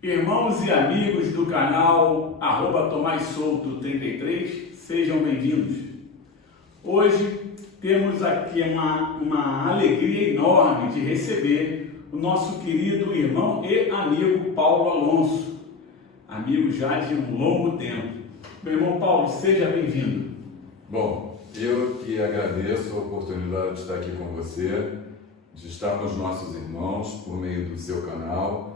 Irmãos e amigos do canal @TomásSouto33, sejam bem-vindos. Hoje temos aqui uma alegria enorme de receber o nosso querido irmão e amigo Paulo Alonso, amigo já de um longo tempo. Meu irmão Paulo, seja bem-vindo. Bom, eu que agradeço a oportunidade de estar aqui com você, de estar com os nossos irmãos por meio do seu canal,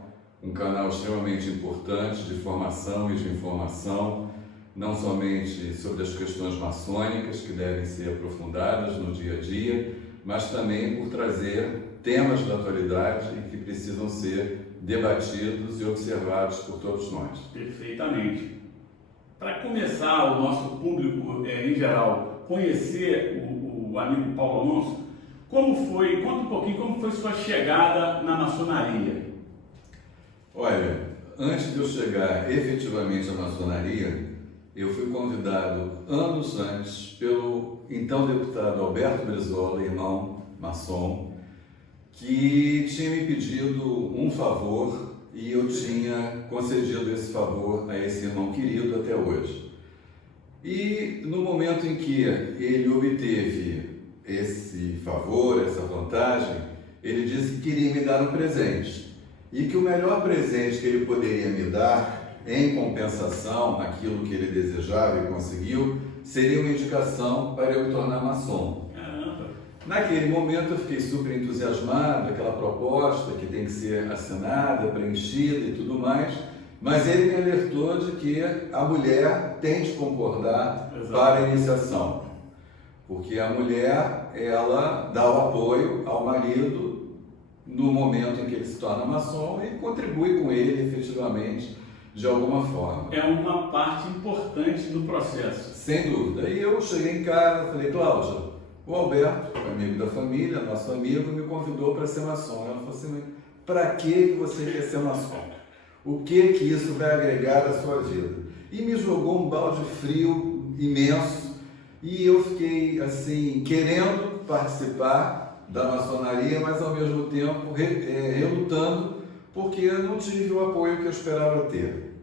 um canal extremamente importante de formação e de informação, não somente sobre as questões maçônicas que devem ser aprofundadas no dia a dia, mas também por trazer temas da atualidade e que precisam ser debatidos e observados por todos nós. Perfeitamente. Para começar, o nosso público em geral conhecer o amigo Paulo Alonso, conta um pouquinho como foi sua chegada na maçonaria. Olha, antes de eu chegar efetivamente à maçonaria, eu fui convidado anos antes pelo então deputado Alberto Brizola, irmão maçom, que tinha me pedido um favor e eu tinha concedido esse favor a esse irmão querido até hoje. E no momento em que ele obteve esse favor, essa vantagem, ele disse que queria me dar um presente. E que o melhor presente que ele poderia me dar, em compensação àquilo que ele desejava e conseguiu, seria uma indicação para eu me tornar maçom. Naquele momento eu fiquei super entusiasmado, aquela proposta que tem que ser assinada, preenchida e tudo mais, mas ele me alertou de que a mulher tem de concordar para a iniciação, porque a mulher, ela dá o apoio ao marido no momento em que ele se torna maçom e contribui com ele efetivamente de alguma forma. É uma parte importante do processo. Sem dúvida. E eu cheguei em casa e falei, Cláudia, o Alberto, amigo da família, nosso amigo, me convidou para ser maçom. Ela falou assim, para que você quer ser maçom? O que isso vai agregar à sua vida? E me jogou um balde frio imenso e eu fiquei assim, querendo participar da maçonaria, mas ao mesmo tempo relutando, porque eu não tive o apoio que eu esperava ter.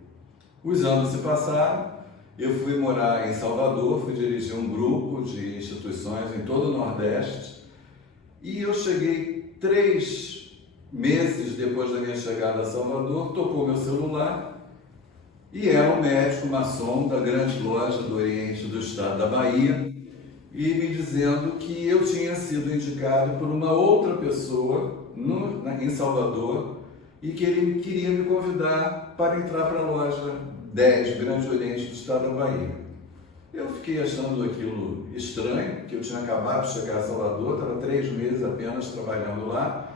Os anos se passaram, eu fui morar em Salvador, fui dirigir um grupo de instituições em todo o Nordeste, e eu cheguei 3 meses depois da minha chegada a Salvador, tocou meu celular, e era um médico maçom da grande loja do Oriente do estado da Bahia, e me dizendo que eu tinha sido indicado por uma outra pessoa em Salvador e que ele queria me convidar para entrar para a loja 10, Grande Oriente do estado da Bahia. Eu fiquei achando aquilo estranho, porque eu tinha acabado de chegar a Salvador, estava 3 meses apenas trabalhando lá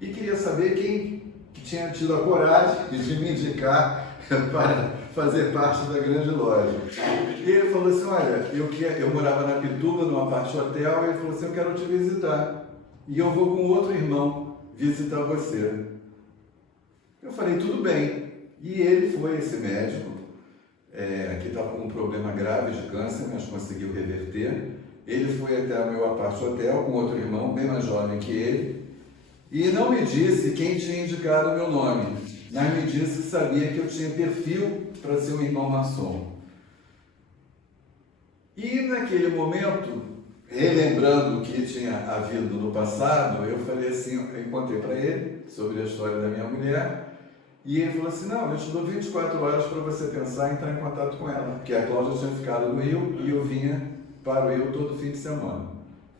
e queria saber quem que tinha tido a coragem de me indicar para fazer parte da grande loja. E ele falou assim, olha, eu morava na Pituba, numa parte hotel, e ele falou assim, eu quero te visitar. E eu vou com outro irmão visitar você. Eu falei, tudo bem. E ele foi, esse médico, que estava com um problema grave de câncer, mas conseguiu reverter. Ele foi até o meu apart hotel com outro irmão, bem mais jovem que ele, e não me disse quem tinha indicado o meu nome, mas me disse que sabia que eu tinha perfil para ser um irmão maçom. E naquele momento, relembrando o que tinha havido no passado, eu falei assim, eu contei para ele sobre a história da minha mulher, e ele falou assim, não, eu te dou 24 horas para você pensar em entrar em contato com ela, porque a Cláudia tinha ficado no Rio e eu vinha para o Rio todo fim de semana.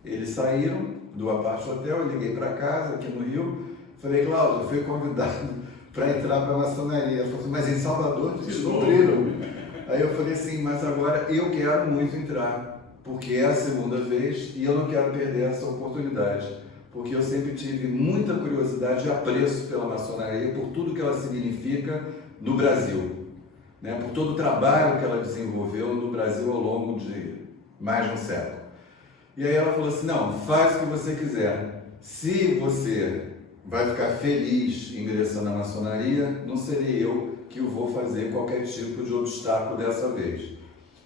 Eles saíram do apart hotel, eu liguei para casa aqui no Rio, falei, Cláudia, fui convidado para entrar para a maçonaria. Ela falou assim, mas em Salvador descobriram. Aí eu falei assim, mas agora eu quero muito entrar, porque é a segunda vez e eu não quero perder essa oportunidade, porque eu sempre tive muita curiosidade e apreço pela maçonaria, por tudo que ela significa no Brasil, né? Por todo o trabalho que ela desenvolveu no Brasil ao longo de mais de um século. E aí ela falou assim, não, faz o que você quiser. Se você vai ficar feliz ingressando na maçonaria, não serei eu que vou fazer qualquer tipo de obstáculo dessa vez.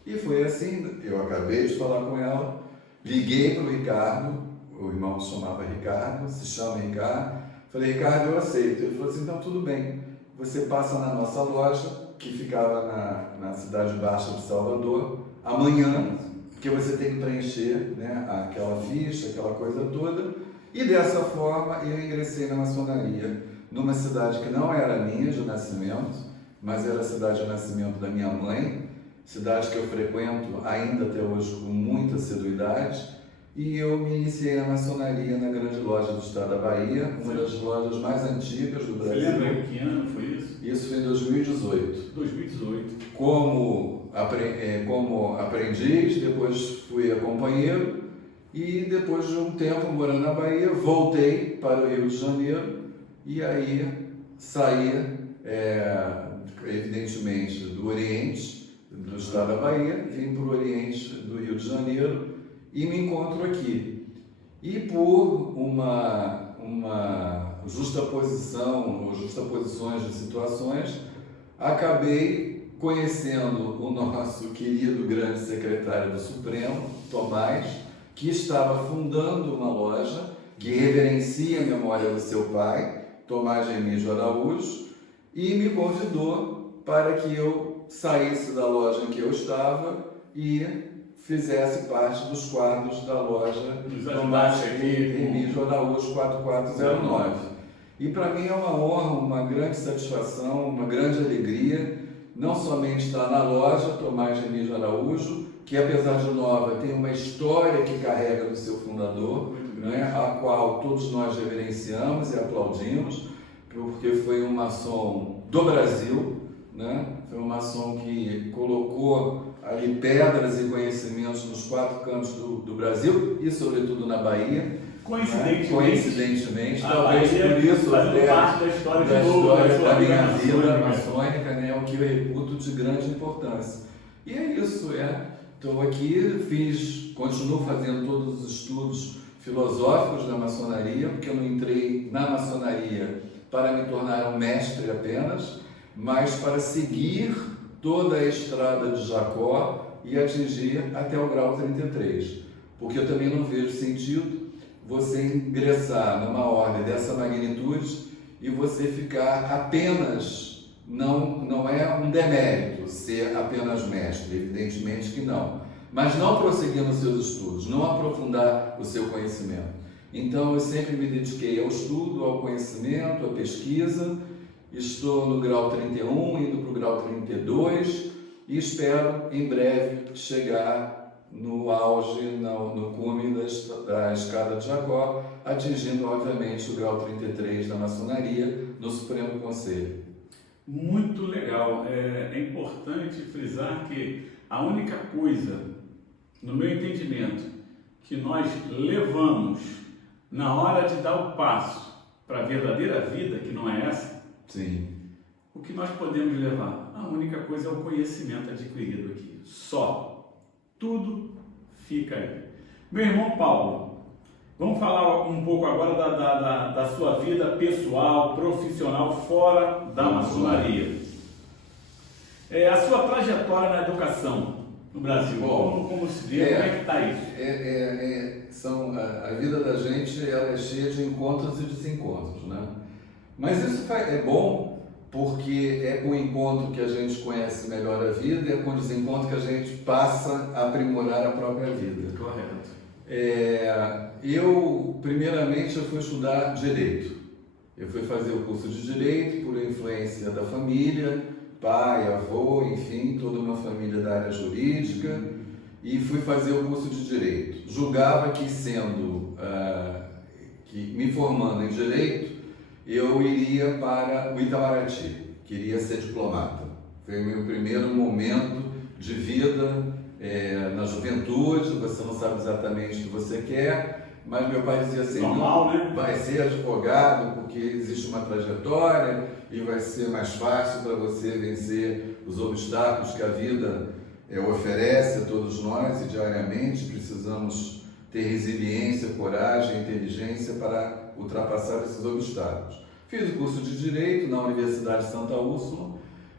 E foi assim, eu acabei de falar com ela, liguei para o Ricardo, o irmão se chamava Ricardo, se chama Ricardo, falei, Ricardo, eu aceito. Ele falou assim, então tudo bem, você passa na nossa loja, que ficava na Cidade Baixa de Salvador, amanhã, porque você tem que preencher, né, aquela ficha, aquela coisa toda, e dessa forma eu ingressei na maçonaria, numa cidade que não era minha de nascimento, mas era a cidade de nascimento da minha mãe, cidade que eu frequento ainda até hoje com muita assiduidade, e eu me iniciei na maçonaria na Grande Loja do Estado da Bahia, uma das lojas mais antigas do Brasil. Você lembra em que ano foi isso? Isso foi em 2018. 2018. Como aprendiz, depois fui companheiro e depois de um tempo morando na Bahia, voltei para o Rio de Janeiro e aí saí, evidentemente, do Oriente, do Estado da Bahia, vim para o Oriente do Rio de Janeiro e me encontro aqui. E por uma justaposições de situações, acabei conhecendo o nosso querido grande secretário do Supremo, Tomás, que estava fundando uma loja que reverencia a memória do seu pai, Tomás Remígio Araújo, e me convidou para que eu saísse da loja em que eu estava e fizesse parte dos quadros da loja Tomás Remígio Araújo 4409. E para mim é uma honra, uma grande satisfação, uma grande alegria, não somente estar na loja Tomás Remígio Araújo, que apesar de nova tem uma história que carrega do seu fundador, né, a qual todos nós reverenciamos e aplaudimos, porque foi um maçom do Brasil, né? Foi um maçom que colocou ali pedras e conhecimentos nos 4 cantos do Brasil e sobretudo na Bahia. Coincidentemente, talvez por isso até parte da história da minha vida maçônica, né, o que eu reputo de grande importância. E é isso, estou aqui, continuo fazendo todos os estudos filosóficos da maçonaria, porque eu não entrei na maçonaria para me tornar um mestre apenas, mas para seguir toda a estrada de Jacó e atingir até o grau 33. Porque eu também não vejo sentido você ingressar numa ordem dessa magnitude e você ficar apenas, não é um demérito ser apenas mestre, evidentemente que não, mas não prosseguir nos seus estudos, não aprofundar o seu conhecimento. Então eu sempre me dediquei ao estudo, ao conhecimento, à pesquisa, estou no grau 31, indo para o grau 32 e espero em breve chegar no auge, no cume da escada de Jacó, atingindo, obviamente, o grau 33 da maçonaria no Supremo Conselho. Muito legal. É importante frisar que a única coisa, no meu entendimento, que nós levamos na hora de dar o passo para a verdadeira vida, que não é essa, sim, o que nós podemos levar? A única coisa é o conhecimento adquirido aqui. Só. Tudo fica aí. Meu irmão Paulo, vamos falar um pouco agora da sua vida pessoal, profissional, fora da maçonaria. A sua trajetória na educação no Brasil, como se vê, como é que está isso? A vida da gente ela é cheia de encontros e desencontros, né? Mas isso é bom, porque é com o encontro que a gente conhece melhor a vida e é com o desencontro que a gente passa a aprimorar a própria vida. Correto. Primeiramente, eu fui estudar Direito. Eu fui fazer o curso de Direito por influência da família, pai, avô, enfim, toda uma família da área jurídica, e fui fazer o curso de Direito. Julgava que me formando em Direito, eu iria para o Itamaraty, queria ser diplomata. Foi o meu primeiro momento de vida na juventude, você não sabe exatamente o que você quer, mas meu pai dizia assim, normal, né? Vai ser advogado porque existe uma trajetória e vai ser mais fácil para você vencer os obstáculos que a vida oferece a todos nós e diariamente precisamos ter resiliência, coragem, inteligência para ultrapassar esses obstáculos. Fiz o curso de Direito na Universidade de Santa Úrsula,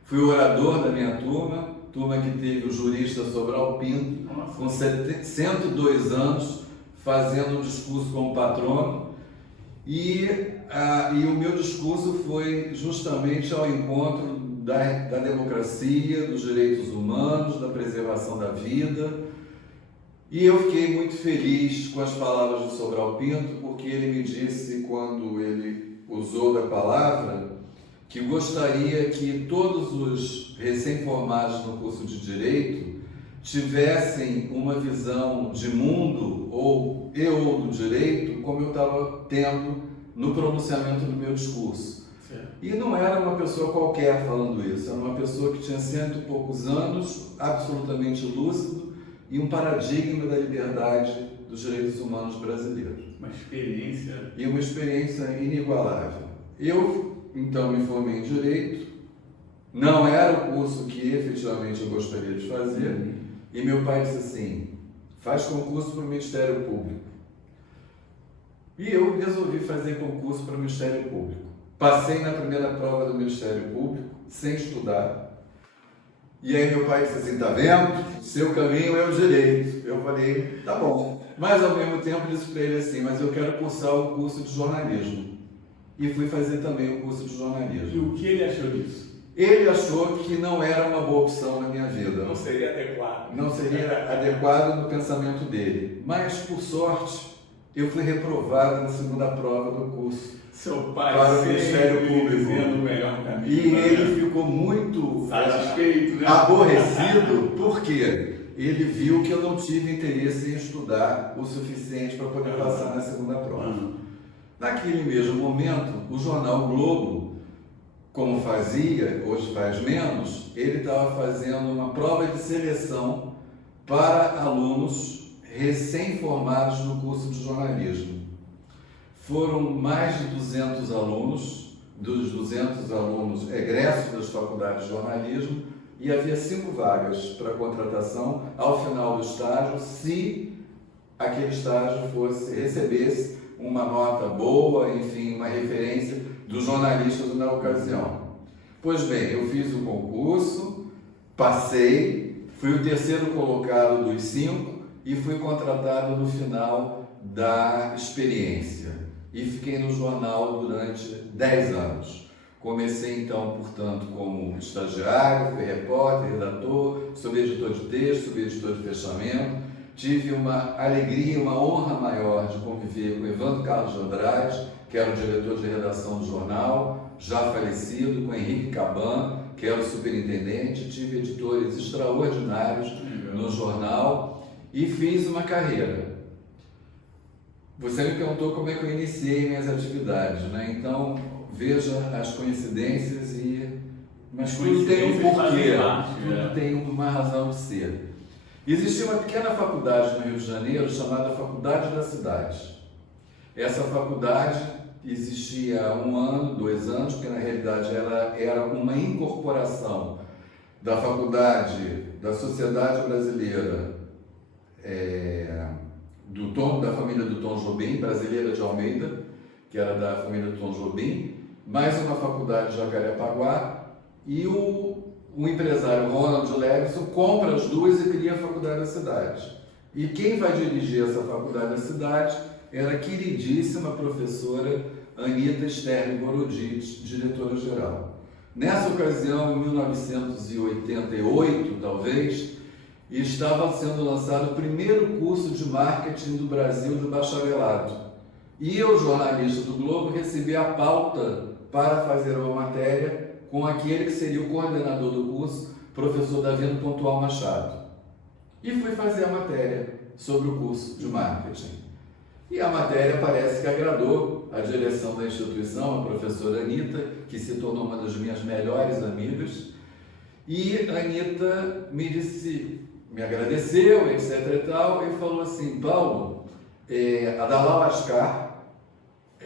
fui orador da minha turma que teve o jurista Sobral Pinto, com 102 anos, fazendo um discurso como patrono, e e o meu discurso foi justamente ao encontro da democracia, dos direitos humanos, da preservação da vida. E eu fiquei muito feliz com as palavras do Sobral Pinto, porque ele me disse, quando ele usou da palavra, que gostaria que todos os recém-formados no curso de Direito tivessem uma visão de mundo ou do direito como eu estava tendo no pronunciamento do meu discurso. E não era uma pessoa qualquer falando isso, era uma pessoa que tinha 100 e poucos anos, absolutamente lúcido, e um paradigma da liberdade dos direitos humanos brasileiros. Uma experiência... E uma experiência inigualável. Eu, então, me formei em Direito, não era o curso que efetivamente eu gostaria de fazer, e meu pai disse assim, faz concurso para o Ministério Público. E eu resolvi fazer concurso para o Ministério Público. Passei na primeira prova do Ministério Público, sem estudar. E aí meu pai disse assim, tá vendo? Seu caminho é o direito. Eu falei, tá bom. Mas ao mesmo tempo disse para ele assim, mas eu quero cursar o curso de jornalismo. E fui fazer também o curso de jornalismo. E o que ele achou disso? Ele achou que não era uma boa opção na minha vida. Não seria adequado. Não seria adequado no pensamento dele. Mas, por sorte, eu fui reprovado na segunda prova do curso. Seu pai para o Ministério Público. Dizendo o melhor caminho. E ele ficou muito satisfeito, né? Aborrecido, porque ele viu que eu não tive interesse em estudar o suficiente para poder passar na segunda prova. Naquele mesmo momento, o jornal Globo, como fazia, hoje faz menos, ele estava fazendo uma prova de seleção para alunos recém-formados no curso de jornalismo. Foram mais de 200 alunos, dos 200 alunos egressos das faculdades de jornalismo, e havia 5 vagas para contratação ao final do estágio, se aquele estágio recebesse uma nota boa, enfim, uma referência dos jornalistas na ocasião. Pois bem, eu fiz o concurso, passei, fui o terceiro colocado dos 5 e fui contratado no final da experiência. E fiquei no jornal durante 10 anos. Comecei então, portanto, como estagiário, fui repórter, redator, subeditor de texto, subeditor de fechamento. Tive uma alegria, uma honra maior de conviver com Evandro Carlos de Andrade, que era o diretor de redação do jornal, já falecido, com Henrique Caban, que era o superintendente. Tive editores extraordinários no jornal e fiz uma carreira. Você me perguntou como é que eu iniciei minhas atividades, né? Então, veja as coincidências mas tudo tem um porquê, tudo tem uma razão de ser. Existia uma pequena faculdade no Rio de Janeiro chamada Faculdade da Cidade. Essa faculdade existia há 1 ano, 2 anos, porque na realidade ela era uma incorporação da faculdade da Sociedade Brasileira da família do Tom Jobim, Brasileira de Almeida, que era da família do Tom Jobim, mais uma faculdade de Jacarepaguá, e o empresário Ronald Levinson compra as duas e cria a Faculdade da Cidade. E quem vai dirigir essa Faculdade da Cidade era a queridíssima professora Anita Sterling Borodit, diretora-geral. Nessa ocasião, em 1988, talvez, estava sendo lançado o primeiro curso de marketing do Brasil de bacharelado. E eu, jornalista do Globo, recebi a pauta para fazer uma matéria com aquele que seria o coordenador do curso, professor Davino Pontual Machado. E fui fazer a matéria sobre o curso de marketing. E a matéria parece que agradou a direção da instituição, a professora Anita, que se tornou uma das minhas melhores amigas. E a Anita me agradeceu, etc e tal, e falou assim, Paulo, a Dalal Ascar,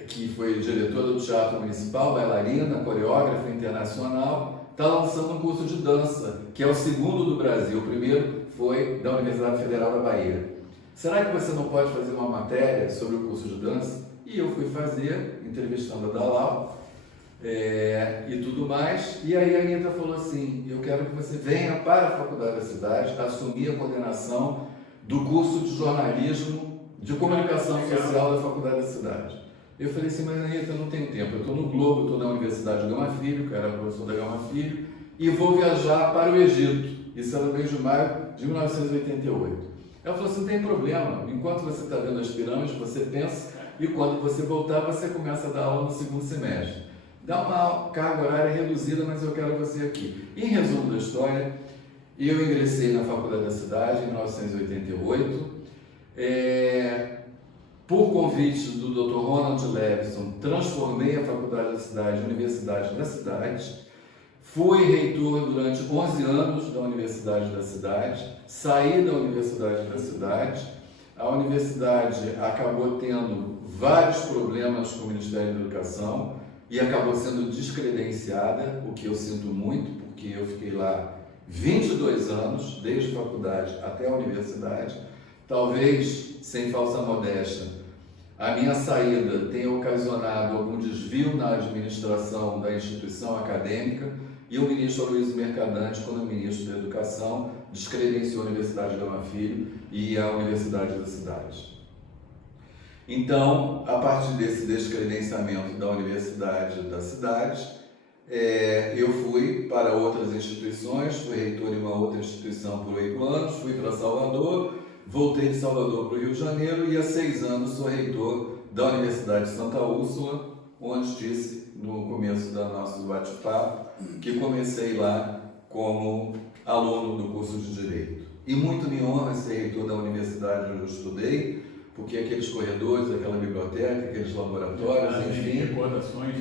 que foi diretora do Teatro Municipal, bailarina, coreógrafa internacional, está lançando um curso de dança, que é o 2º do Brasil. O primeiro foi da Universidade Federal da Bahia. Será que você não pode fazer uma matéria sobre o curso de dança? E eu fui fazer, entrevistando a Dalal, e tudo mais. E aí a Anitta falou assim, eu quero que você venha para a Faculdade da Cidade assumir a coordenação do curso de jornalismo de comunicação social da Faculdade da Cidade. Eu falei assim, mas Anitta, eu não tenho tempo, eu estou no Globo, estou na Universidade Gama Filho, que eu era professor da Gama Filho, e vou viajar para o Egito. Isso era no mês de maio de 1988. Ela falou assim, não tem problema, enquanto você está vendo as pirâmides, você pensa, e quando você voltar, você começa a dar aula no segundo semestre. Dá uma carga horária reduzida, mas eu quero você aqui. Em resumo da história, eu ingressei na Faculdade da Cidade em 1988, por convite do Dr. Ronald Levison, transformei a Faculdade da Cidade em Universidade da Cidade, fui reitor durante 11 anos da Universidade da Cidade, saí da Universidade da Cidade, a universidade acabou tendo vários problemas com o Ministério da Educação e acabou sendo descredenciada, o que eu sinto muito, porque eu fiquei lá 22 anos, desde a faculdade até a universidade. Talvez, sem falsa modéstia, a minha saída tenha ocasionado algum desvio na administração da instituição acadêmica e o ministro Luiz Mercadante, quando ministro da Educação, descredenciou a Universidade Gama Filho e a Universidade da Cidade. Então, a partir desse descredenciamento da Universidade da Cidade, eu fui para outras instituições, fui reitor em uma outra instituição por 8 anos, fui para Salvador, voltei de Salvador para o Rio de Janeiro e há 6 anos sou reitor da Universidade de Santa Úrsula, onde disse no começo do nosso bate-papo que comecei lá como aluno do curso de Direito. E muito me honra ser reitor da universidade onde eu estudei, porque aqueles corredores, aquela biblioteca, aqueles laboratórios, enfim,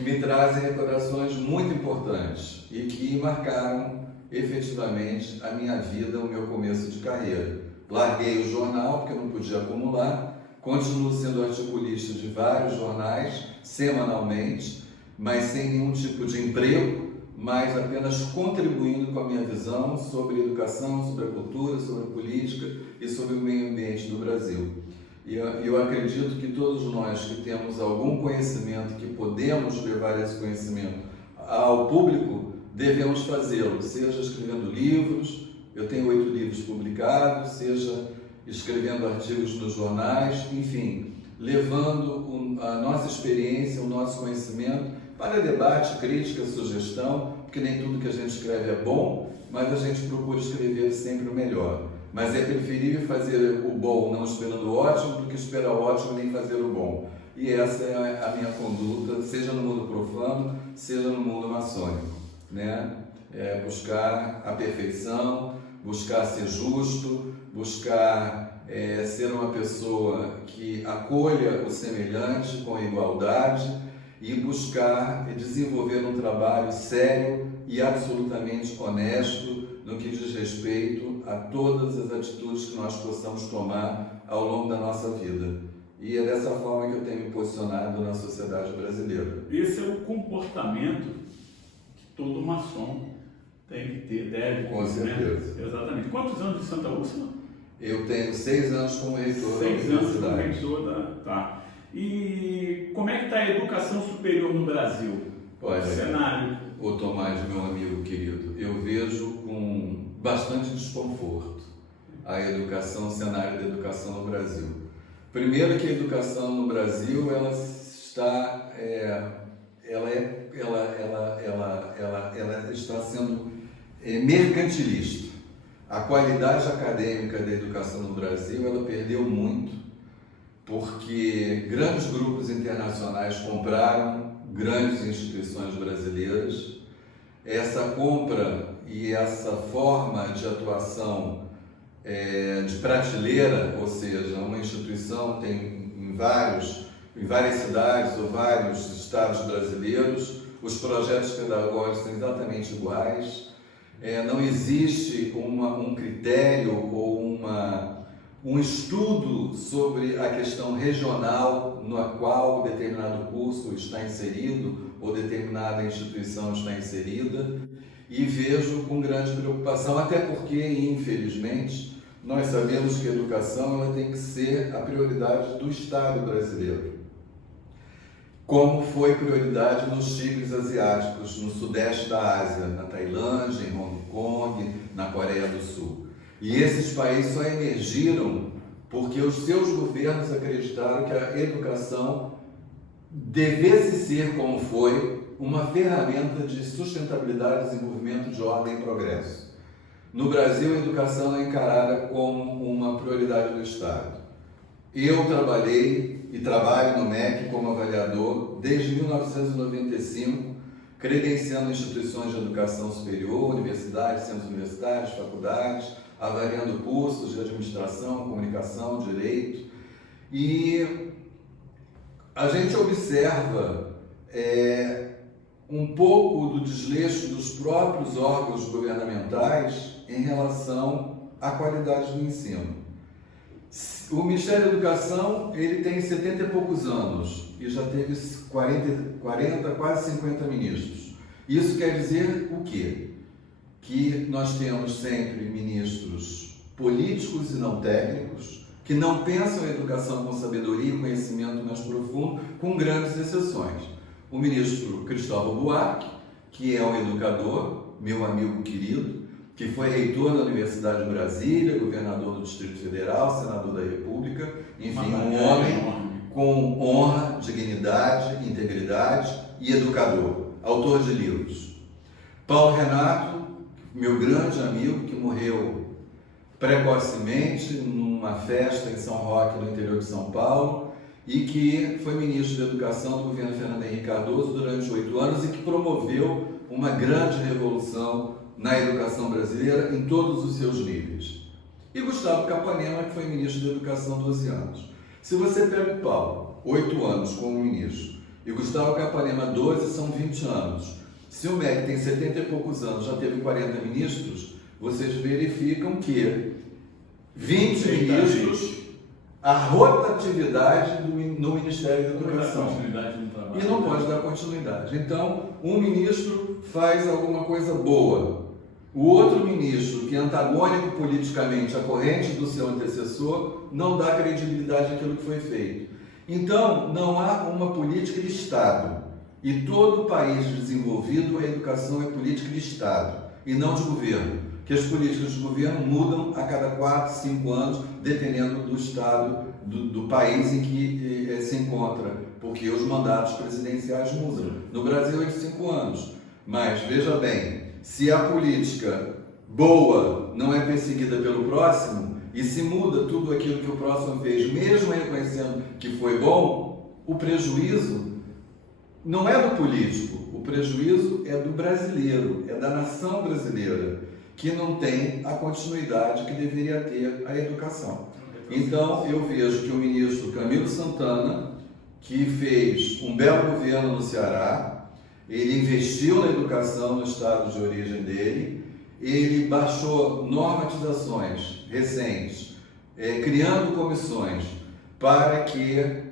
me trazem recordações muito importantes e que marcaram efetivamente a minha vida, o meu começo de carreira. Larguei o jornal, porque eu não podia acumular, continuo sendo articulista de vários jornais, semanalmente, mas sem nenhum tipo de emprego, mas apenas contribuindo com a minha visão sobre educação, sobre a cultura, sobre a política e sobre o meio ambiente do Brasil. E eu acredito que todos nós que temos algum conhecimento, que podemos levar esse conhecimento ao público, devemos fazê-lo, seja escrevendo livros, eu tenho 8 livros publicados, seja escrevendo artigos nos jornais, enfim, levando a nossa experiência, o nosso conhecimento para debate, crítica, sugestão, porque nem tudo que a gente escreve é bom, mas a gente procura escrever sempre o melhor. Mas é preferível fazer o bom não esperando o ótimo do que esperar o ótimo nem fazer o bom. E essa é a minha conduta, seja no mundo profano, seja no mundo maçônico, né? Buscar a perfeição, buscar ser justo, buscar ser uma pessoa que acolha o semelhante com igualdade e buscar desenvolver um trabalho sério e absolutamente honesto no que diz respeito a todas as atitudes que nós possamos tomar ao longo da nossa vida. E é dessa forma que eu tenho me posicionado na sociedade brasileira. Esse é o comportamento que todo maçom tem que ter, deve ter. Com certeza. Né? Exatamente. Quantos anos de Santa Úrsula? Eu tenho 6 anos como reitor. 6 anos como reitor da... Tá. E como é que está a educação superior no Brasil? Olha, cenário. Ô Tomás, meu amigo querido, eu vejo com bastante desconforto a educação, o cenário da educação no Brasil. Primeiro que a educação no Brasil, ela está, ela está sendo mercantilista. A qualidade acadêmica da educação no Brasil, ela perdeu muito, porque grandes grupos internacionais compraram grandes instituições brasileiras. Essa compra e essa forma de atuação de prateleira, ou seja, uma instituição tem em várias cidades ou vários estados brasileiros, os projetos pedagógicos são exatamente iguais, não existe um critério ou um estudo sobre a questão regional no qual determinado curso está inserido ou determinada instituição está inserida, e vejo com grande preocupação, até porque, infelizmente, nós sabemos que a educação ela tem que ser a prioridade do Estado brasileiro, como foi prioridade nos tigres asiáticos, no sudeste da Ásia, na Tailândia, em Hong Kong, na Coreia do Sul. E esses países só emergiram porque os seus governos acreditaram que a educação devesse ser, como foi, uma ferramenta de sustentabilidade, desenvolvimento de ordem e progresso. No Brasil, a educação é encarada como uma prioridade do Estado. Eu trabalhei e trabalho no MEC como avaliador desde 1995, credenciando instituições de educação superior, universidades, centros universitários, faculdades, avaliando cursos de administração, comunicação, direito. E a gente observa um pouco do desleixo dos próprios órgãos governamentais em relação à qualidade do ensino. O Ministério da Educação, ele tem 70 e poucos anos e já teve 40, quase 50 ministros. Isso quer dizer o quê? Que nós temos sempre ministros políticos e não técnicos, que não pensam a educação com sabedoria e conhecimento mais profundo, com grandes exceções. O ministro Cristóvão Buarque, que é um educador, meu amigo querido, que foi reitor da Universidade de Brasília, governador do Distrito Federal, senador da República, enfim, um homem com honra, dignidade, integridade e educador, autor de livros. Paulo Renato, meu grande amigo, que morreu precocemente numa festa em São Roque, no interior de São Paulo, e que foi ministro da Educação do governo Fernando Henrique Cardoso durante 8 anos e que promoveu uma grande revolução na educação brasileira em todos os seus níveis. E Gustavo Capanema, que foi ministro da Educação 12 anos. Se você pega o Paulo, 8 anos como ministro, e Gustavo Capanema, 12, são 20 anos. Se o MEC tem 70 e poucos anos, já teve 40 ministros, vocês verificam que 20 ministros, a rotatividade no Ministério da Educação. E não pode dar continuidade. Então, um ministro faz alguma coisa boa. O outro ministro, que é antagônico politicamente à corrente do seu antecessor, não dá credibilidade àquilo que foi feito. Então, não há uma política de Estado. E todo país desenvolvido, a educação é política de Estado e não de governo. Que as políticas de governo mudam a cada 4, 5 anos, dependendo do estado do país em que se encontra, porque os mandatos presidenciais mudam. No Brasil é de 5 anos. Mas, veja bem, se a política boa não é perseguida pelo próximo, e se muda tudo aquilo que o próximo fez, mesmo reconhecendo que foi bom, o prejuízo não é do político, o prejuízo é do brasileiro, é da nação brasileira, que não tem a continuidade que deveria ter a educação. Então, eu vejo que o ministro Camilo Santana, que fez um belo governo no Ceará, ele investiu na educação no estado de origem dele, ele baixou normatizações recentes, criando comissões para que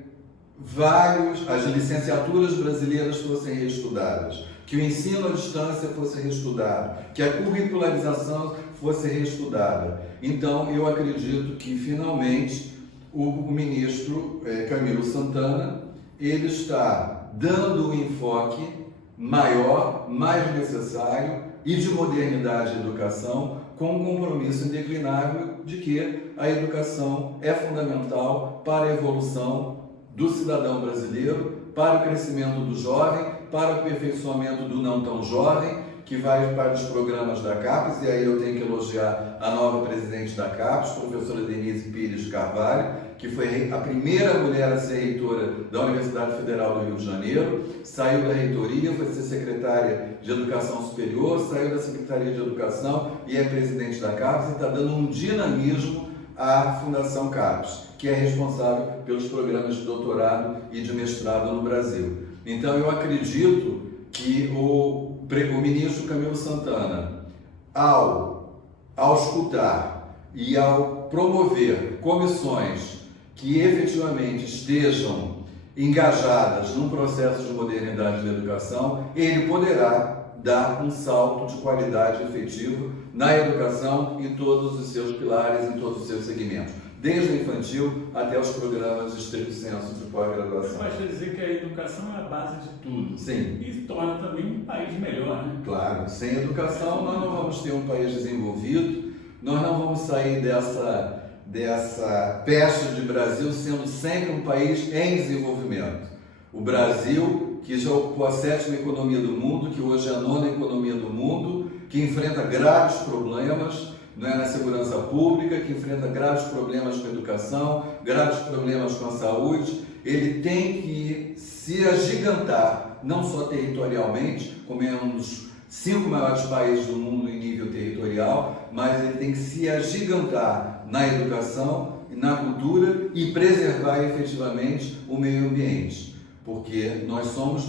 as licenciaturas brasileiras fossem reestudadas, que o ensino à distância fosse reestudado, que a curricularização fosse reestudada. Então, eu acredito que, finalmente, o ministro Camilo Santana, ele está dando um enfoque maior, mais necessário e de modernidade à educação, com um compromisso indeclinável de que a educação é fundamental para a evolução do cidadão brasileiro, para o crescimento do jovem, para o aperfeiçoamento do não tão jovem, que vai para os programas da CAPES, e aí eu tenho que elogiar a nova presidente da CAPES, professora Denise Pires Carvalho, que foi a primeira mulher a ser reitora da Universidade Federal do Rio de Janeiro, saiu da reitoria, foi ser secretária de Educação Superior, saiu da Secretaria de Educação e é presidente da CAPES e está dando um dinamismo à Fundação CAPES, que é responsável pelos programas de doutorado e de mestrado no Brasil. Então, eu acredito que o ministro Camilo Santana, ao escutar e ao promover comissões que efetivamente estejam engajadas num processo de modernidade da educação, ele poderá dar um salto de qualidade efetivo na educação em todos os seus pilares, em todos os seus segmentos, desde o infantil até os programas de estrito senso de pós-graduação. Você vai dizer que a educação é a base de tudo. Sim. E torna também um país melhor, né? Claro, sem educação nós não vamos ter um país desenvolvido, nós não vamos sair dessa peste de Brasil sendo sempre um país em desenvolvimento. O Brasil, que já ocupou a 7ª economia do mundo, que hoje é a 9ª economia do mundo, que enfrenta graves problemas, não é, na segurança pública, que enfrenta graves problemas com a educação, graves problemas com a saúde, ele tem que se agigantar, não só territorialmente, como é um dos 5 maiores países do mundo em nível territorial, mas ele tem que se agigantar na educação, na cultura e preservar efetivamente o meio ambiente, porque nós somos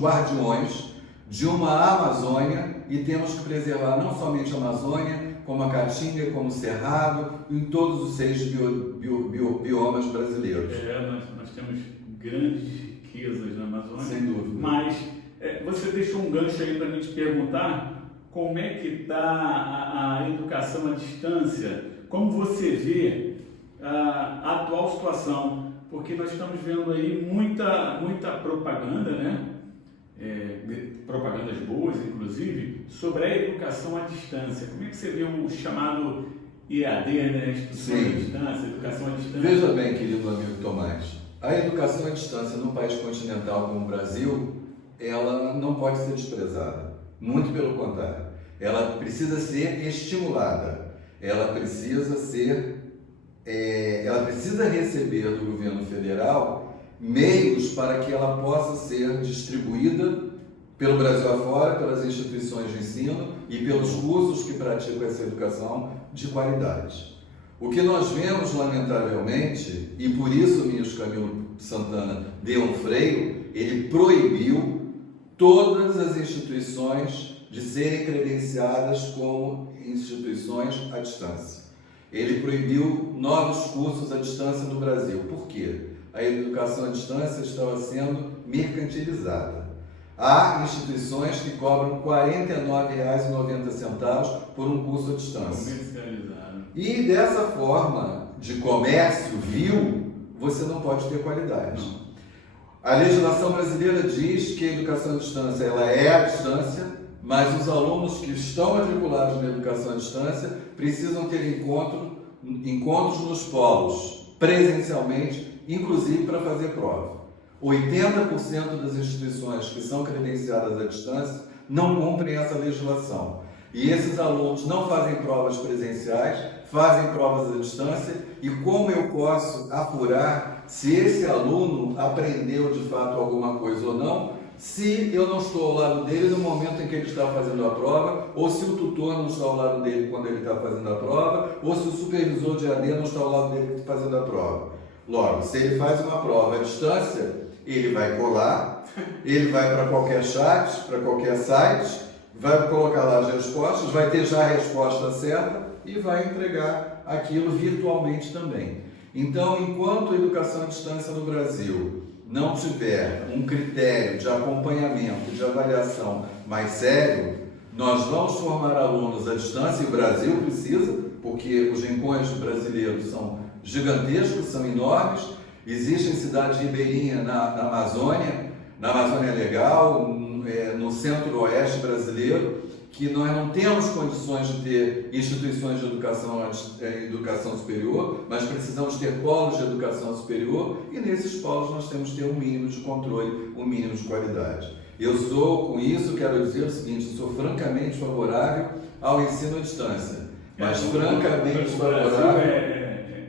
guardiões de uma Amazônia e temos que preservar não somente a Amazônia, como a Caatinga, como o Cerrado, em todos os 6 biomas brasileiros. Nós temos grandes riquezas na Amazônia. Sem dúvida. Mas você deixou um gancho aí para a gente perguntar como é que está a educação à distância, como você vê a atual situação, porque nós estamos vendo aí muita propaganda, né? Propagandas boas, inclusive, sobre a educação à distância. Como é que você vê o chamado EAD, né? Instrução à distância, educação à distância? Veja bem, querido amigo Tomás, a educação à distância num país continental como o Brasil, ela não pode ser desprezada. Muito pelo contrário. Ela precisa ser estimulada. Ela precisa receber do governo federal meios para que ela possa ser distribuída pelo Brasil afora, pelas instituições de ensino e pelos cursos que praticam essa educação de qualidade. O que nós vemos, lamentavelmente, e por isso o ministro Camilo Santana deu um freio, ele proibiu todas as instituições de serem credenciadas como instituições à distância. Ele proibiu novos cursos à distância no Brasil. Por quê? A educação à distância estava sendo mercantilizada. Há instituições que cobram R$ 49,90 por um curso à distância. Comercializado. E dessa forma de comércio vil, você não pode ter qualidade. Não. A legislação brasileira diz que a educação à distância ela é à distância, mas os alunos que estão matriculados na educação à distância precisam ter encontros nos polos, presencialmente, inclusive para fazer prova. 80% das instituições que são credenciadas à distância não cumprem essa legislação. E esses alunos não fazem provas presenciais, fazem provas à distância, e como eu posso apurar se esse aluno aprendeu de fato alguma coisa ou não, se eu não estou ao lado dele no momento em que ele está fazendo a prova, ou se o tutor não está ao lado dele quando ele está fazendo a prova, ou se o supervisor de AD não está ao lado dele fazendo a prova. Logo, se ele faz uma prova à distância, ele vai colar, ele vai para qualquer chat, para qualquer site, vai colocar lá as respostas, vai ter já a resposta certa e vai entregar aquilo virtualmente também. Então, enquanto a educação à distância no Brasil não tiver um critério de acompanhamento, de avaliação mais sério, nós vamos formar alunos à distância, e o Brasil precisa, porque os rincões brasileiros são gigantescos, são enormes. Existem cidades ribeirinhas na Amazônia Legal, no centro-oeste brasileiro, que nós não temos condições de ter instituições de educação superior, mas precisamos ter polos de educação superior, e nesses polos nós temos que ter um mínimo de controle, um mínimo de qualidade. Com isso, quero dizer o seguinte: eu sou francamente favorável ao ensino à distância, mas francamente favorável...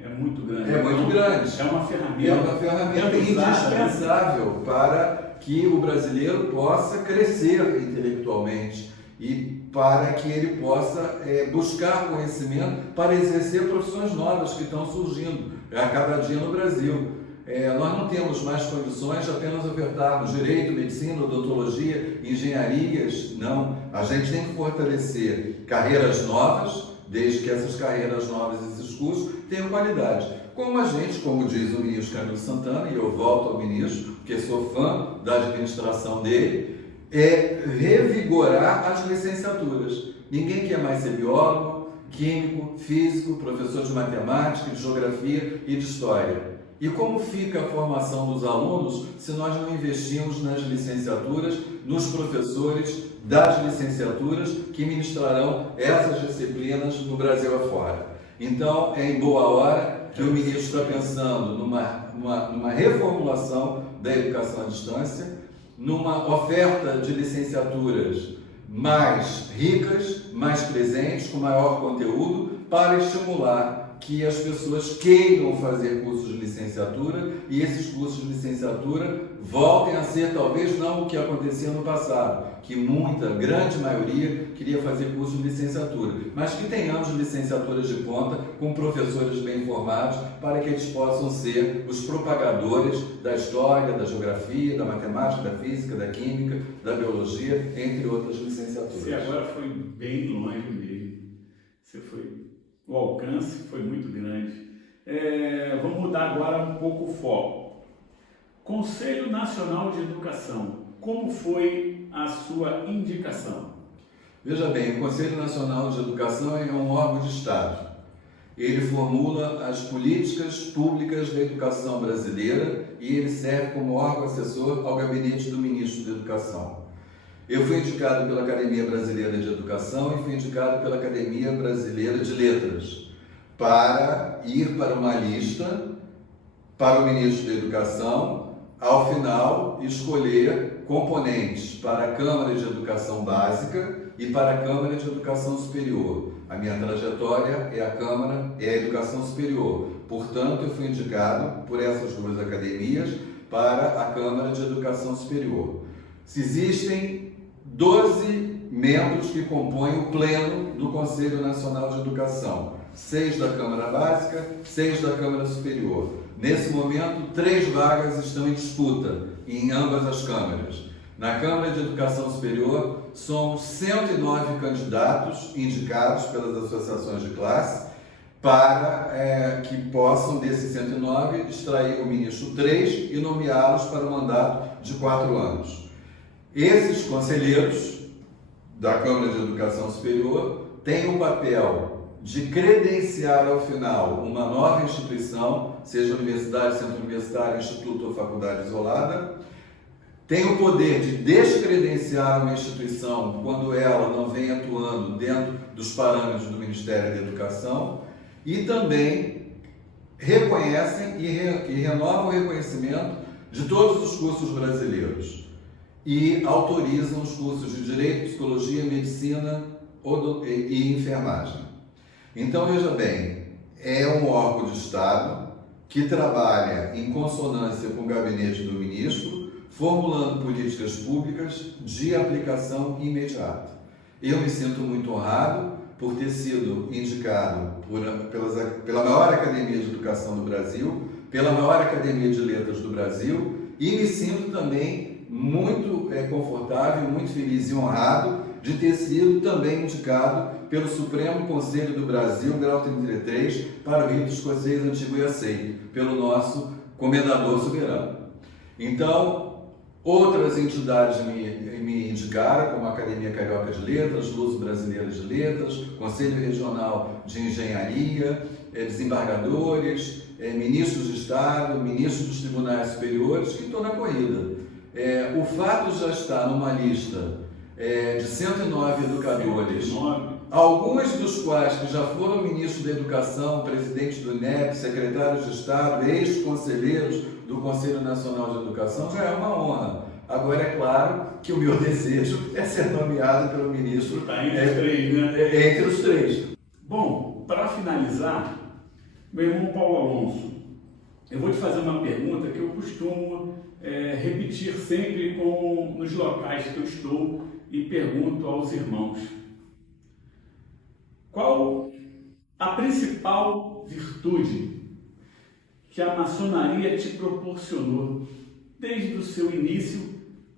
É muito grande. É muito grande. É uma ferramenta. É uma ferramenta indispensável para que o brasileiro possa crescer intelectualmente e para que ele possa buscar conhecimento para exercer profissões novas que estão surgindo a cada dia no Brasil. Nós não temos mais condições de apenas ofertarmos direito, medicina, odontologia, engenharias. Não. A gente tem que fortalecer carreiras novas, desde que essas carreiras novas, esses cursos, tenham qualidade. Como diz o ministro Camilo Santana, e eu volto ao ministro, porque sou fã da administração dele, é revigorar as licenciaturas. Ninguém quer mais ser biólogo, químico, físico, professor de matemática, de geografia e de história. E como fica a formação dos alunos se nós não investimos nas licenciaturas, nos professores das licenciaturas que ministrarão essas disciplinas no Brasil afora? Então, é em boa hora que o ministro está pensando numa reformulação da educação à distância, numa oferta de licenciaturas mais ricas, mais presentes, com maior conteúdo, para estimular que as pessoas queiram fazer cursos de licenciatura e esses cursos de licenciatura voltem a ser talvez não o que acontecia no passado, que grande maioria queria fazer curso de licenciatura, mas que tenhamos licenciaturas de ponta com professores bem formados para que eles possam ser os propagadores da história, da geografia, da matemática, da física, da química, da biologia, entre outras licenciaturas. Você agora foi bem longe mesmo. O alcance foi muito grande. Vamos mudar agora um pouco o foco. Conselho Nacional de Educação, como foi a sua indicação? Veja bem, o Conselho Nacional de Educação é um órgão de Estado. Ele formula as políticas públicas da educação brasileira e ele serve como órgão assessor ao gabinete do Ministro da Educação. Eu fui indicado pela Academia Brasileira de Educação e fui indicado pela Academia Brasileira de Letras para ir para uma lista para o Ministro da Educação, ao final escolher componentes para a Câmara de Educação Básica e para a Câmara de Educação Superior. A minha trajetória é a Educação Superior. Portanto, eu fui indicado por essas duas academias para a Câmara de Educação Superior. Existem 12 membros que compõem o pleno do Conselho Nacional de Educação, 6 da Câmara Básica, 6 da Câmara Superior. Nesse momento, 3 vagas estão em disputa em ambas as câmaras. Na Câmara de Educação Superior, somos 109 candidatos indicados pelas associações de classe para que possam, desses 109, extrair o ministro 3 e nomeá-los para um mandato de 4 anos. Esses conselheiros da Câmara de Educação Superior têm o papel de credenciar ao final uma nova instituição, seja universidade, centro universitário, instituto ou faculdade isolada, tem o poder de descredenciar uma instituição quando ela não vem atuando dentro dos parâmetros do Ministério da Educação e também reconhecem e renovam o reconhecimento de todos os cursos brasileiros e autorizam os cursos de Direito, Psicologia, Medicina e Enfermagem. Então, veja bem, é um órgão de Estado que trabalha em consonância com o gabinete do ministro, formulando políticas públicas de aplicação imediata. Eu me sinto muito honrado por ter sido indicado pela maior academia de educação do Brasil, pela maior academia de letras do Brasil, e me sinto também muito confortável, muito feliz e honrado de ter sido também indicado pelo Supremo Conselho do Brasil, grau 33, para o rito escocês antigo e aceito, pelo nosso comendador soberano. Então, outras entidades me indicaram, como a Academia Carioca de Letras, Luso Brasileira de Letras, Conselho Regional de Engenharia, desembargadores, ministros de Estado, ministros dos Tribunais Superiores, que estão na corrida. O fato de já estar numa lista de 109 educadores, alguns dos quais que já foram ministros da Educação, presidente do INEP, secretários de Estado, ex-conselheiros do Conselho Nacional de Educação, já é uma honra. Agora, é claro que o meu desejo é ser nomeado pelo ministro. Está entre os três, né? Entre os três. Bom, para finalizar, meu irmão Paulo Alonso, eu vou te fazer uma pergunta que eu costumo repetir sempre nos locais que eu estou e pergunto aos irmãos. Qual a principal virtude que a maçonaria te proporcionou desde o seu início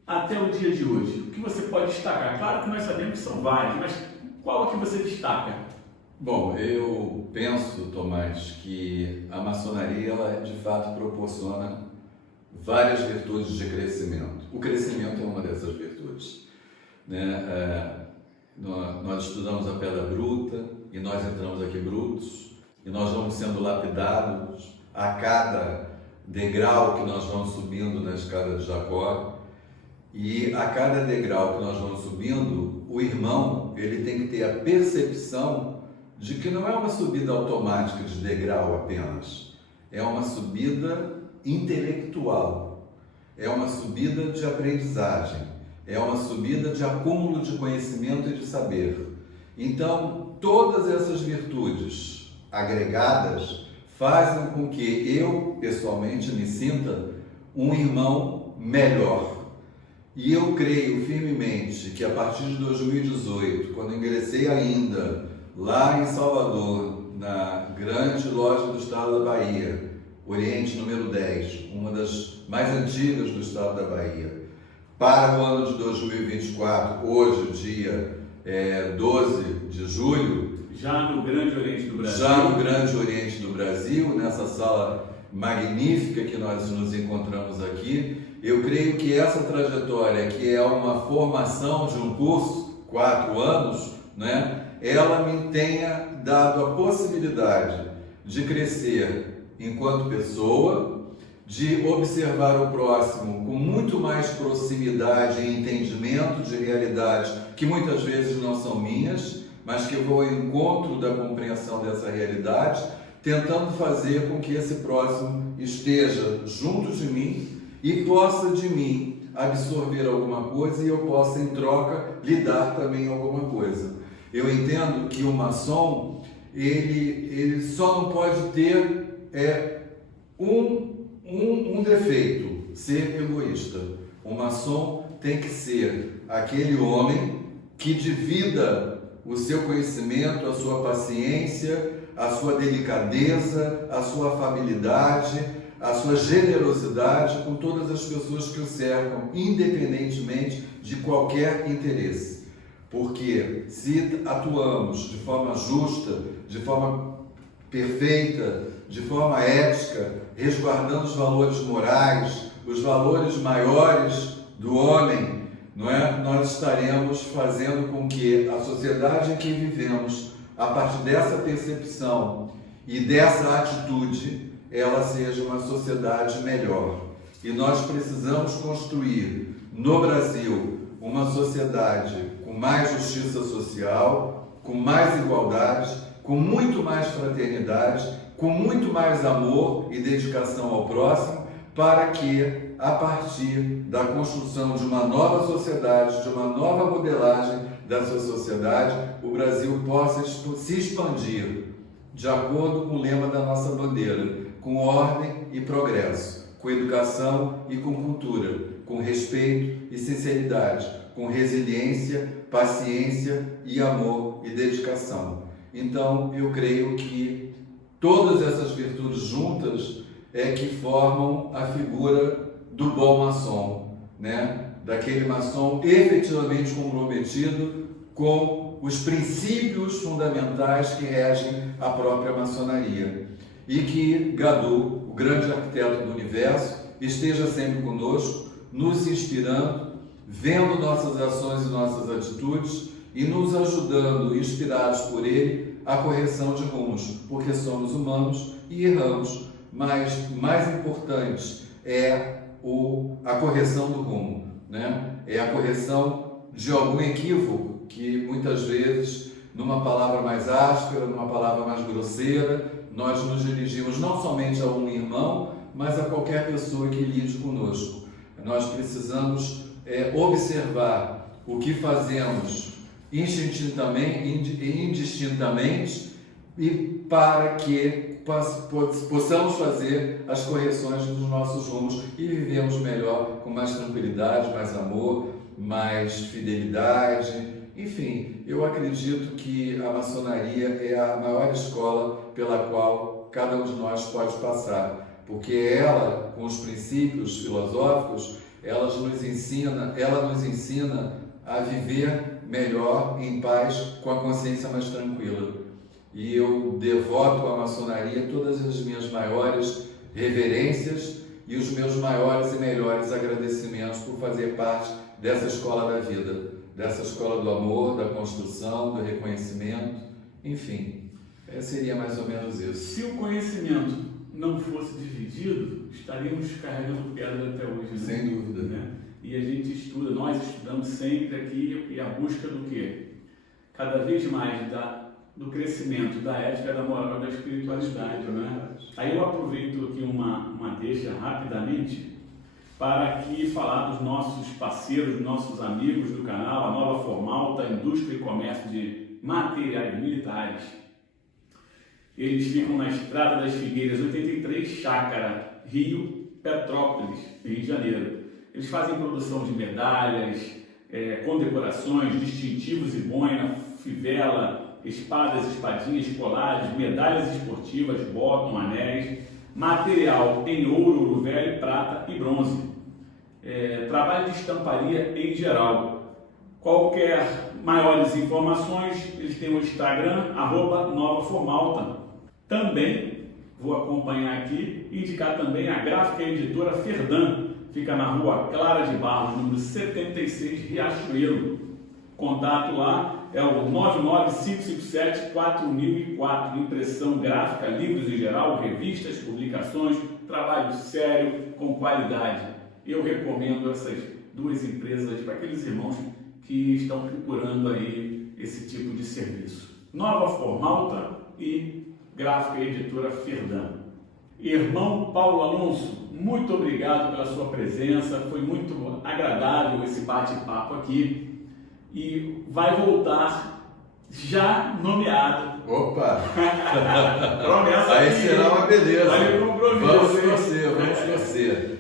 até o dia de hoje? O que você pode destacar? Claro que nós sabemos que são vários, mas qual é que você destaca? Bom, eu penso, Tomás, que a maçonaria ela de fato proporciona várias virtudes de crescimento. O crescimento é uma dessas virtudes, né? Nós estudamos a pedra bruta e nós entramos aqui brutos e nós vamos sendo lapidados a cada degrau que nós vamos subindo na escada de Jacó, e a cada degrau que nós vamos subindo, o irmão ele tem que ter a percepção de que não é uma subida automática de degrau apenas, é uma subida intelectual. é uma subida de aprendizagem, é uma subida de acúmulo de conhecimento e de saber. Então, todas essas virtudes agregadas fazem com que eu, pessoalmente, me sinta um irmão melhor. E eu creio firmemente que a partir de 2018, quando ingressei ainda lá em Salvador, na grande loja do estado da Bahia, Oriente número 10, uma das mais antigas do estado da Bahia, para o ano de 2024, hoje, dia 12 de julho, já no Grande Oriente do Brasil. Já no Grande Oriente do Brasil, nessa sala magnífica que nós nos encontramos aqui, eu creio que essa trajetória, que é uma formação de um curso, 4 anos, né, ela me tenha dado a possibilidade de crescer enquanto pessoa, de observar o próximo com muito mais proximidade e entendimento de realidades que muitas vezes não são minhas, mas que eu vou ao encontro da compreensão dessa realidade, tentando fazer com que esse próximo esteja junto de mim e possa de mim absorver alguma coisa e eu possa, em troca, lhe dar também alguma coisa. Eu entendo que o maçom, ele só não pode ter um defeito, ser egoísta. O maçom tem que ser aquele homem que divida o seu conhecimento, a sua paciência, a sua delicadeza, a sua afabilidade, a sua generosidade com todas as pessoas que o cercam, independentemente de qualquer interesse. Porque se atuamos de forma justa, de forma perfeita, de forma ética, resguardando os valores morais, os valores maiores do homem, não é? Nós estaremos fazendo com que a sociedade em que vivemos, a partir dessa percepção e dessa atitude, ela seja uma sociedade melhor. E nós precisamos construir no Brasil uma sociedade com mais justiça social, com mais igualdade, com muito mais fraternidade, com muito mais amor e dedicação ao próximo, para que, a partir da construção de uma nova sociedade, de uma nova modelagem da sua sociedade, o Brasil possa se expandir de acordo com o lema da nossa bandeira, com ordem e progresso, com educação e com cultura, com respeito e sinceridade, com resiliência, paciência e amor e dedicação. Então, eu creio que todas essas virtudes juntas é que formam a figura do bom maçom, né? Daquele maçom efetivamente comprometido com os princípios fundamentais que regem a própria maçonaria. E que Gadu, o grande arquiteto do universo, esteja sempre conosco, nos inspirando, vendo nossas ações e nossas atitudes e nos ajudando, inspirados por ele, à correção de rumos, porque somos humanos e erramos, mas mais importante é a correção do rumo, né? É a correção de algum equívoco que muitas vezes, numa palavra mais áspera, numa palavra mais grosseira, nós nos dirigimos não somente a um irmão, mas a qualquer pessoa que lide conosco. Nós precisamos observar o que fazemos indistintamente e para que possamos fazer as correções dos nossos rumos e vivemos melhor, com mais tranquilidade, mais amor, mais fidelidade. Enfim, eu acredito que a maçonaria é a maior escola pela qual cada um de nós pode passar, porque ela, com os princípios filosóficos, ela nos ensina a viver melhor, em paz, com a consciência mais tranquila. E eu devoto à maçonaria todas as minhas maiores reverências e os meus maiores e melhores agradecimentos por fazer parte dessa escola da vida, dessa escola do amor, da construção, do reconhecimento, enfim, seria mais ou menos isso. Se o conhecimento não fosse dividido, estaríamos carregando pedra até hoje, né? Sem dúvida. Né? E a gente estuda, nós estudamos sempre aqui, e a busca do quê? Cada vez mais do crescimento, da ética, da moral, da espiritualidade, né? Aí eu aproveito aqui uma deixa rapidamente para aqui falar dos nossos parceiros, dos nossos amigos do canal, a Nova Formalta, Indústria e Comércio de Materiais Militares. Eles ficam na Estrada das Figueiras, 83, Chácara, Rio, Petrópolis, Rio de Janeiro. Eles fazem produção de medalhas, condecorações, distintivos e boina, fivela, espadas, espadinhas, colares, medalhas esportivas, bottom, anéis, material em ouro, ouro velho, prata e bronze. Trabalho de estamparia em geral. Qualquer maiores informações, eles têm o Instagram, @NovaFormalta. Também vou acompanhar aqui e indicar também a Gráfica Editora Ferdan, fica na Rua Clara de Barros, número 76, Riachuelo. Contato lá é o 99557-4004, impressão gráfica, livros em geral, revistas, publicações, trabalho sério, com qualidade. Eu recomendo essas duas empresas para aqueles irmãos que estão procurando aí esse tipo de serviço. Nova Formalta e Gráfica Editora Ferdan. Irmão Paulo Alonso, muito obrigado pela sua presença, foi muito agradável esse bate-papo aqui e vai voltar já nomeado. Opa! Promessa aí aqui, será uma beleza. Olha o compromisso. Vamos torcer.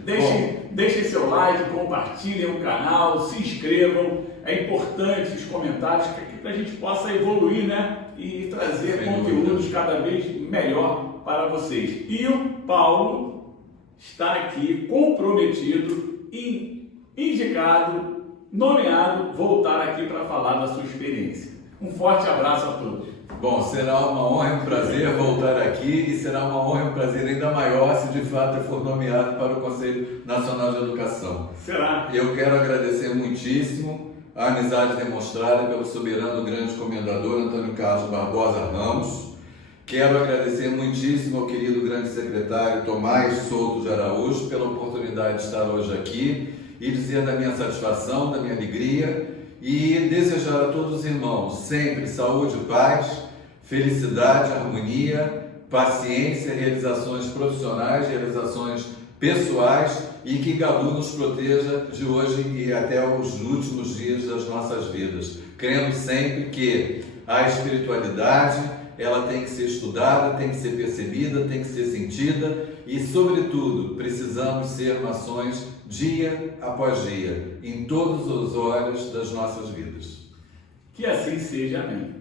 Deixem seu like, compartilhem o canal, se inscrevam. É importante os comentários para a gente possa evoluir, né? E trazer conteúdos cada vez melhor para vocês. E o Paulo está aqui comprometido e indicado, nomeado, voltar aqui para falar da sua experiência. Um forte abraço a todos. Bom, será uma honra e um prazer voltar aqui e será uma honra e um prazer ainda maior se de fato eu for nomeado para o Conselho Nacional de Educação. Será? Eu quero agradecer muitíssimo a amizade demonstrada pelo soberano grande comendador Antônio Carlos Barbosa Ramos. Quero agradecer muitíssimo ao querido grande secretário Tomás Souto de Araújo pela oportunidade de estar hoje aqui e dizer da minha satisfação, da minha alegria e desejar a todos os irmãos sempre saúde, paz, felicidade, harmonia, paciência, realizações profissionais, realizações pessoais e que Gabu nos proteja de hoje e até os últimos dias das nossas vidas, crendo sempre que a espiritualidade ela tem que ser estudada, tem que ser percebida, tem que ser sentida e, sobretudo, precisamos ser maçons dia após dia, em todos os horas das nossas vidas. Que assim seja, amém.